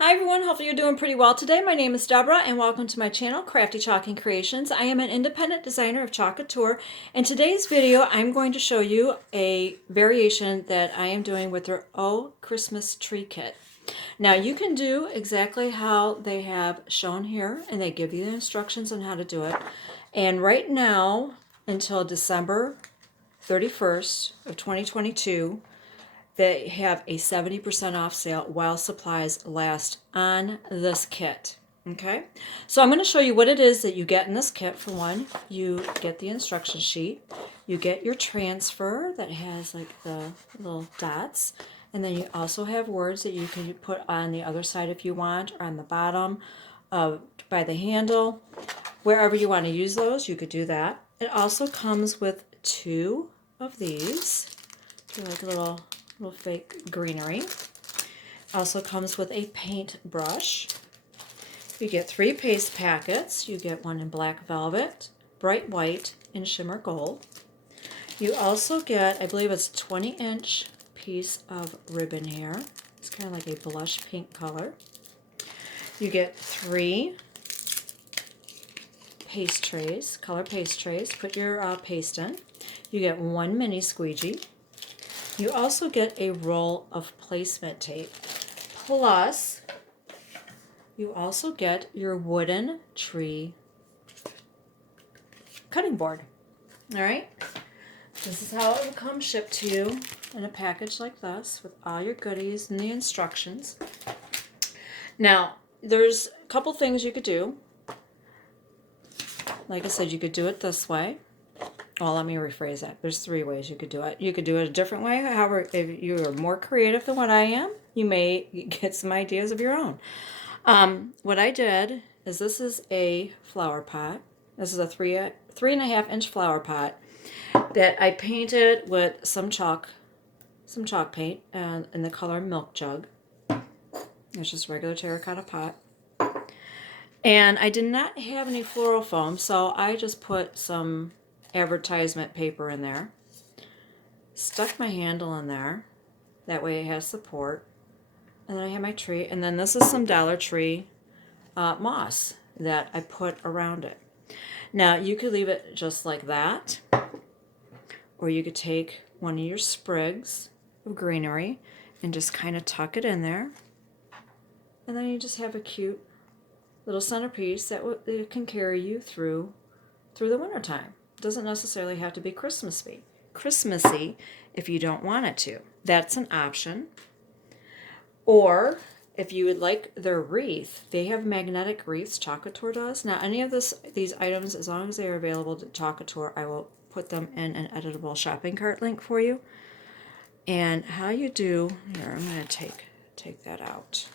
Hi everyone, hopefully you're doing pretty well today. My name is Deborah and welcome to my channel, Crafty Chalking Creations. I am an independent designer of Chalk Couture. In today's video, I'm going to show you a variation that I am doing with their Oh Christmas Tree Kit. Now you can do exactly how they have shown here, and they give you the instructions on how to do it. And right now, until December 31st of 2022, they have a 70% off sale while supplies last on this kit. Okay, so I'm going to show you what it is that you get in this kit. For one, you get the instruction sheet, you get your transfer that has like the little dots, and then you also have words that you can put on the other side if you want, or on the bottom by the handle. Wherever you want to use those, you could do that. It also comes with two of these. They're like a little fake greenery. Also comes with a paint brush. You get 3 paste packets. You get one in black velvet, bright white, and shimmer gold. You also get, I believe it's a 20-inch piece of ribbon here. It's kind of like a blush pink color. You get 3 paste trays, color paste trays. Put your paste in. You get 1 mini squeegee. You also get a roll of placement tape. Plus, you also get your wooden tree cutting board. All right? This is how it will come shipped to you in a package like this with all your goodies and the instructions. Now, there's a couple things you could do. Like I said, you could do it this way. Well, let me rephrase that. There's 3 ways you could do it. You could do it a different way. However, if you are more creative than what I am, you may get some ideas of your own. What I did is, this is a flower pot. This is a 3.5-inch flower pot that I painted with some chalk paint and in the color Milk Jug. It's just regular terracotta pot. And I did not have any floral foam, so I just put some advertisement paper in there, stuck my handle in there, that way it has support, and then I have my tree, and then this is some Dollar Tree moss that I put around it. Now you could leave it just like that, or you could take one of your sprigs of greenery and just kind of tuck it in there, and then you just have a cute little centerpiece that can carry you through the wintertime. Doesn't necessarily have to be Christmassy if you don't want it to. That's an option. Or if you would like their wreath, they have magnetic wreaths, Chalk Couture does. Now, any of these items, as long as they are available to Chalk Couture, I will put them in an editable shopping cart link for you. And how you do, here, I'm going to take that out.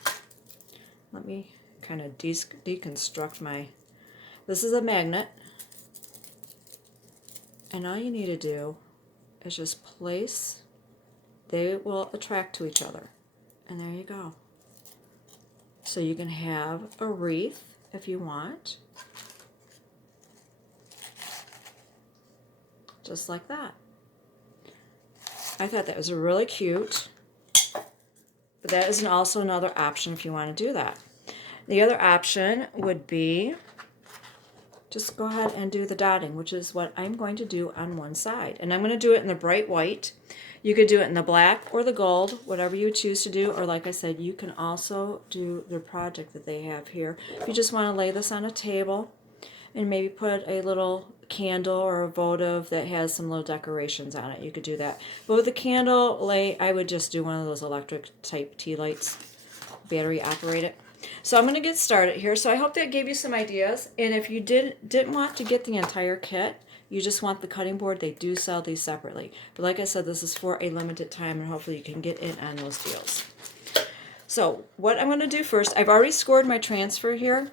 Let me kind of deconstruct this is a magnet. And all you need to do is just place, they will attract to each other. And there you go. So you can have a wreath if you want. Just like that. I thought that was really cute. But that is also another option if you want to do that. The other option would be just go ahead and do the dotting, which is what I'm going to do on one side. And I'm going to do it in the bright white. You could do it in the black or the gold, whatever you choose to do. Or like I said, you can also do the project that they have here. If you just want to lay this on a table and maybe put a little candle or a votive that has some little decorations on it, you could do that. But with the candle lay, I would just do one of those electric type tea lights, battery operated. So I'm going to get started here. So I hope that gave you some ideas. And if you didn't want to get the entire kit, you just want the cutting board, they do sell these separately. But like I said, this is for a limited time, and hopefully you can get in on those deals. So what I'm going to do first, I've already scored my transfer here.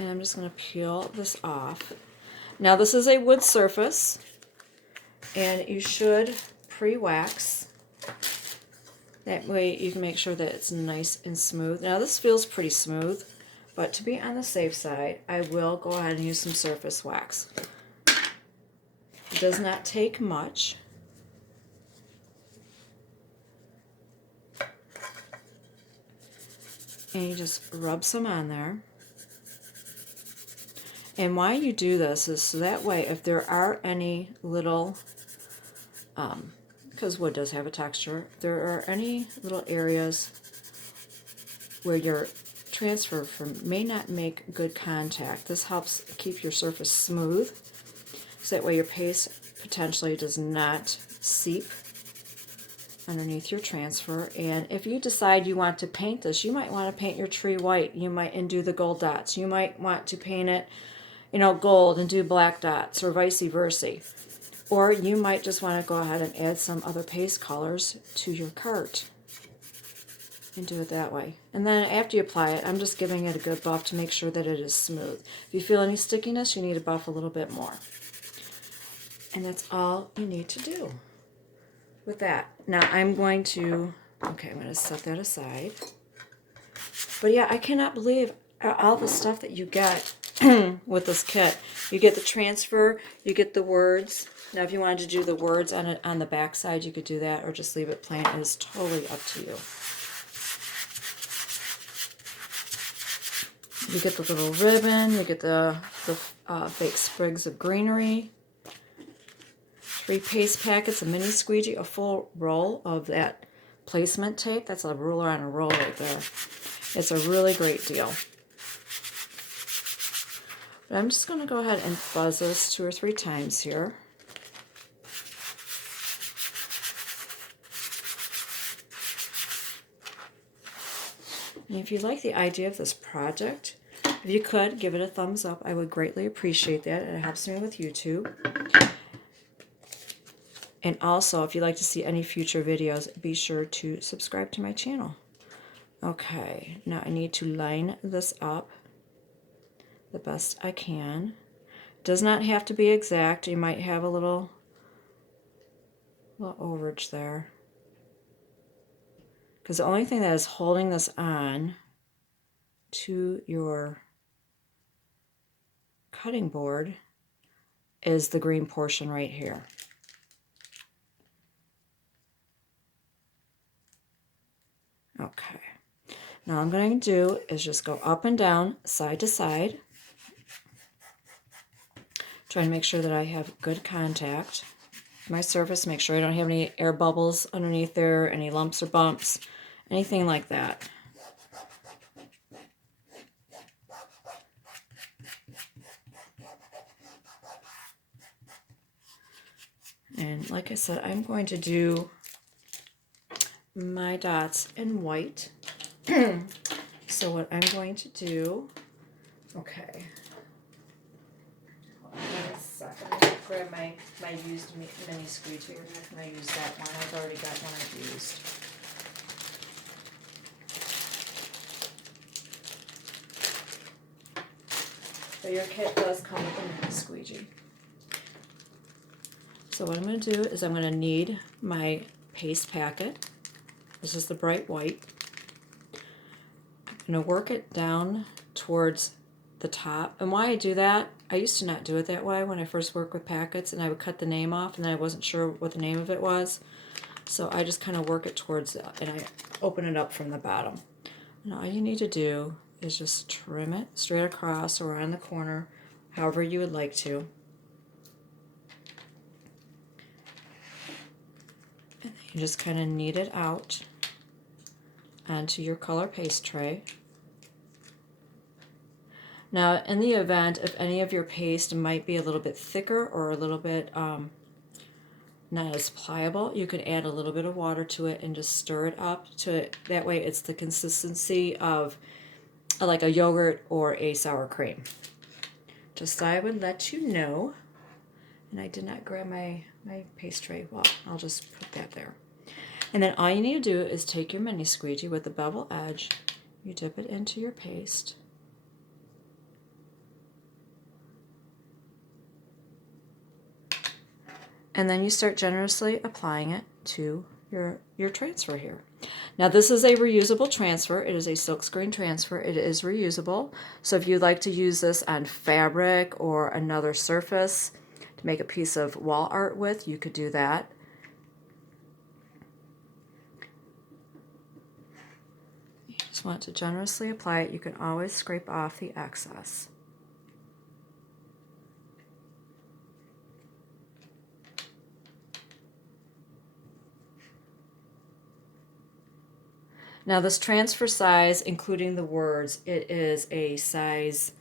And I'm just going to peel this off. Now this is a wood surface, and you should pre-wax. That way you can make sure that it's nice and smooth. Now this feels pretty smooth, but to be on the safe side, I will go ahead and use some surface wax. It does not take much. And you just rub some on there. And why you do this is so that way if there are any little, because wood does have a texture, if there are any little areas where your transfer from may not make good contact, this helps keep your surface smooth, so that way your paste potentially does not seep underneath your transfer. And if you decide you want to paint this, you might want to paint your tree white, you might, and do the gold dots. You might want to paint it, you know, gold and do black dots, or vice versa. Or you might just want to go ahead and add some other paste colors to your cart and do it that way. And then after you apply it, I'm just giving it a good buff to make sure that it is smooth. If you feel any stickiness, you need to buff a little bit more. And that's all you need to do with that. Now I'm going to set that aside. But yeah, I cannot believe all the stuff that you get with this kit. You get the transfer, you get the words. Now if you wanted to do the words on it on the back side, you could do that, or just leave it plain. It is totally up to you. You get the little ribbon, you get the fake sprigs of greenery, 3 paste packets, a mini squeegee, a full roll of that placement tape. That's a ruler on a roll right there. It's a really great deal. But I'm just going to go ahead and fuzz this 2 or 3 times here. And if you like the idea of this project, if you could give it a thumbs up, I would greatly appreciate that. It helps me with YouTube. And also, if you'd like to see any future videos, be sure to subscribe to my channel. Okay, now I need to line this up the best I can. Does not have to be exact. You might have a little overage there. Because the only thing that is holding this on to your cutting board is the green portion right here. Okay. Now I'm going to do is just go up and down, side to side. Trying to make sure that I have good contact with my surface. Make sure I don't have any air bubbles underneath there, any lumps or bumps, anything like that. And like I said, I'm going to do my dots in white. So what I'm going to do, okay. Hold on a second. I'm going to grab my used mini squeegee. We're not going to use that one. I've already got one I've used. So your kit does come with a mini squeegee. So what I'm going to do is I'm going to knead my paste packet. This is the bright white. I'm going to work it down towards the top. And why I do that, I used to not do it that way when I first worked with packets, and I would cut the name off and then I wasn't sure what the name of it was. So I just kind of work it towards, and I open it up from the bottom. And all you need to do is just trim it straight across or on the corner, however you would like to. And then you just kind of knead it out onto your color paste tray. Now, in the event if any of your paste might be a little bit thicker or a little bit not as pliable, you can add a little bit of water to it and just stir it up to it. That way it's the consistency of like a yogurt or a sour cream. Just so I would let you know. And I did not grab my paste tray. Well, I'll just put that there. And then all you need to do is take your mini squeegee with the bevel edge, you dip it into your paste, and then you start generously applying it to your transfer here. Now this is a reusable transfer. It is a silkscreen transfer. It is reusable. So if you'd like to use this on fabric or another surface to make a piece of wall art with, you could do that. want to generously apply it. You can always scrape off the excess. Now this transfer size, including the words, it is a size,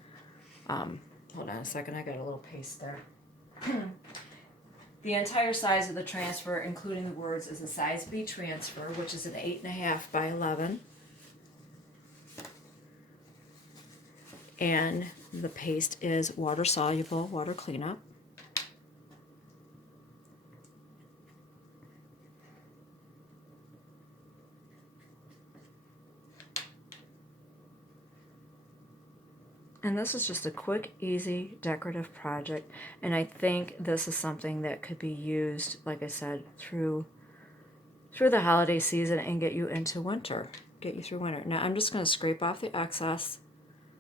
hold on a second, I got a little paste there. The entire size of the transfer, including the words, is a size B transfer, which is an 8.5 by 11. And the paste is water soluble, water cleanup. And this is just a quick, easy, decorative project. And I think this is something that could be used, like I said, through the holiday season and get you into winter, get you through winter. Now I'm just going to scrape off the excess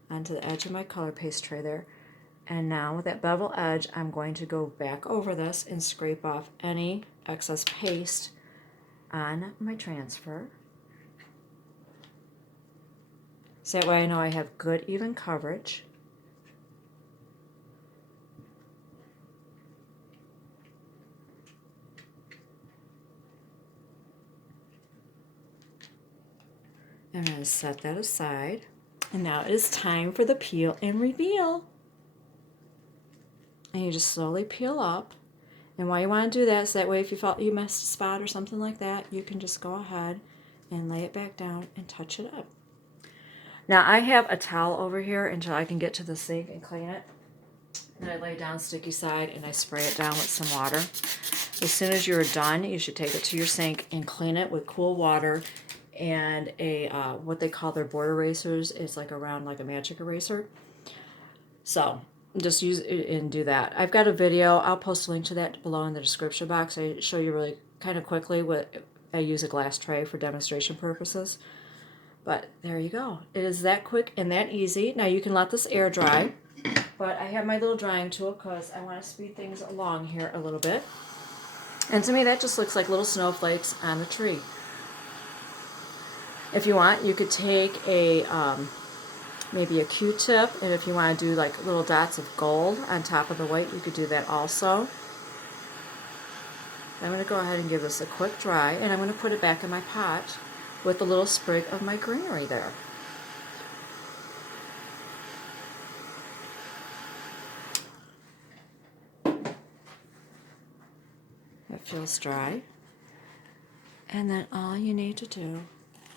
onto the edge of my color paste tray there. And now with that bevel edge, I'm going to go back over this and scrape off any excess paste on my transfer. So that way I know I have good even coverage. I'm going to set that aside. And now it is time for the peel and reveal. And you just slowly peel up. And why you want to do that is that way if you felt you missed a spot or something like that, you can just go ahead and lay it back down and touch it up. Now I have a towel over here until I can get to the sink and clean it. And I lay down sticky side and I spray it down with some water. As soon as you're done, you should take it to your sink and clean it with cool water and a what they call their board erasers. It's like around like a magic eraser. So just use it and do that. I've got a video. I'll post a link to that below in the description box. I show you really kind of quickly what I use a glass tray for demonstration purposes. But there you go. It is that quick and that easy. Now you can let this air dry, but I have my little drying tool because I want to speed things along here a little bit. And to me that just looks like little snowflakes on the tree. If you want, you could take a maybe a Q-tip, and if you want to do like little dots of gold on top of the white, you could do that also. I'm going to go ahead and give this a quick dry, and I'm going to put it back in my pot with a little sprig of my greenery there. That feels dry. And then all you need to do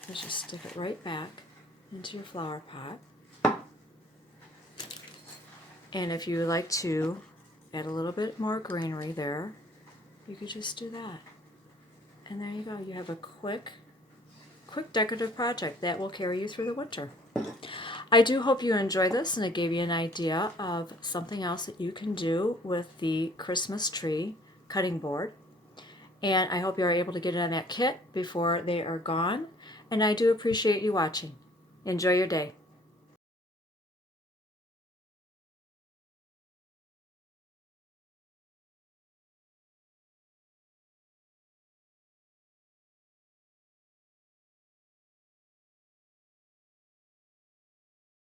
is just stick it right back into your flower pot. And if you would like to add a little bit more greenery there, you could just do that. And there you go. You have a quick decorative project that will carry you through the winter. I do hope you enjoyed this and it gave you an idea of something else that you can do with the Christmas tree cutting board. And I hope you are able to get it on that kit before they are gone. And I do appreciate you watching. Enjoy your day.